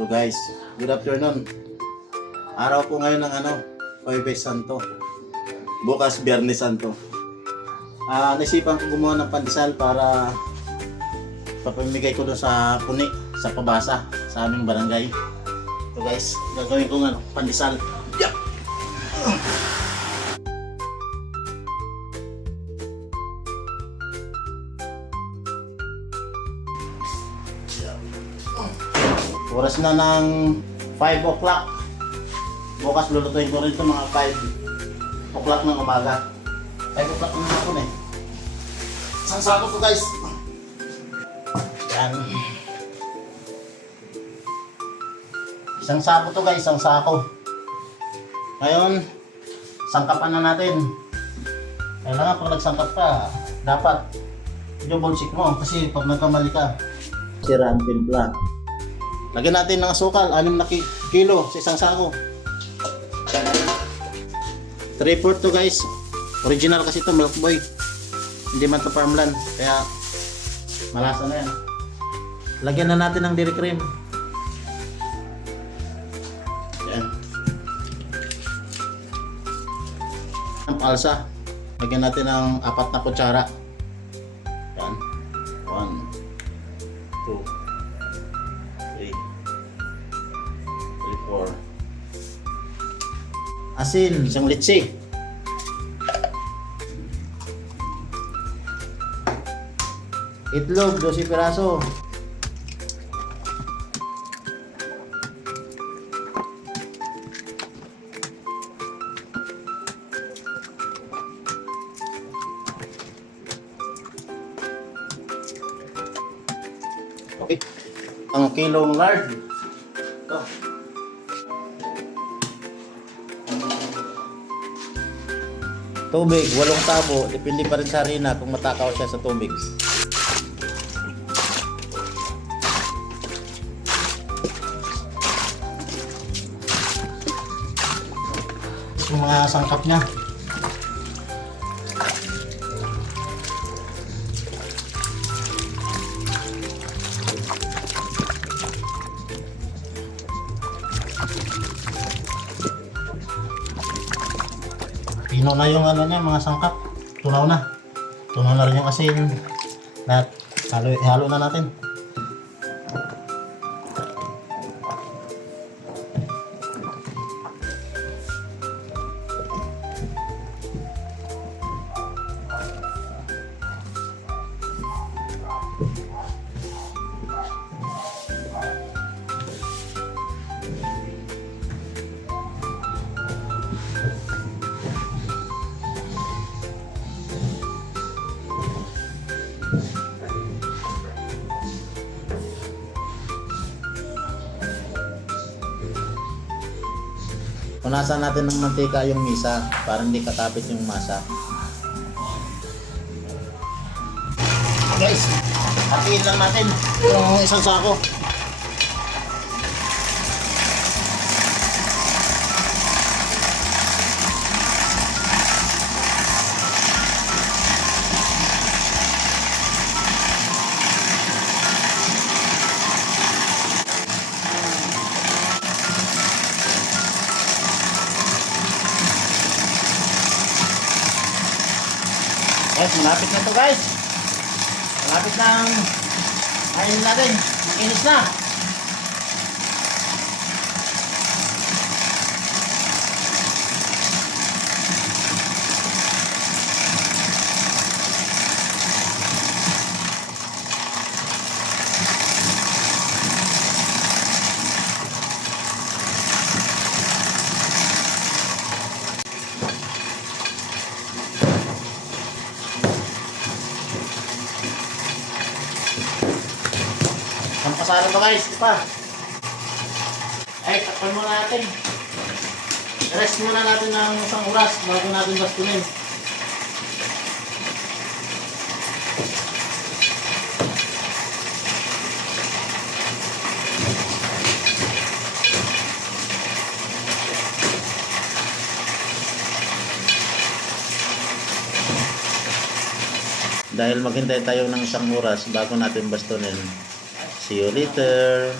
Hello guys, good afternoon. Araw po ngayon ng Huwebes Santo. Bukas Biyernes Santo. Naisipan ko gumawa ng pandesal para papamigay ko doon sa puni, sa pabasa, sa aming barangay. So guys, gagawin ko pandesal. Yup! Oras na ng 5 o'clock. Bukas lulutuin ko rin ito mga 5 o'clock ng umaga. 5 o'clock na hapon eh. Isang sako to guys. Yan. Isang sako to guys, isang sako. Ngayon, sangkapan na natin. Kailangan pag nagsangkap ka, dapat double check mo kasi pag nagkamali ka, sira ang timpla. Lagyan natin ng asukal, 6 na kilo sa isang sako. 3/4 to guys. Original kasi ito, Milk Boy. Hindi man to farmland, kaya malasa na yan. Lagyan na natin ng dairy cream. Yan. Ang palsa. Lagyan natin ng 4 na kutsara. Yan. 1, 2, 4. Asin, isang litsi. Itlog, 12 piraso. Okay. Ang kilong lard. Ito. Tubig, 8 tabo. Depende pa rin sa harina kung matakaw siya sa tubig. Yung mga sangkap niya. Pino na yung niya, mga sangkap. Tunaw na. Tunaw na rin yung asin. Lahat. Halo na natin. Punasan natin ng mantika yung misa para hindi kakapit yung masa. Guys, hatiin lang natin yung isang sako. Guys, malapit na to guys. Malapit na ang kainin natin. Makinis na. Pasaran to guys, di pa. Ay, takpan muna natin. Rest muna natin ng isang oras bago natin bastunin. Dahil maghintay tayo ng isang oras bago natin bastunin. See you later.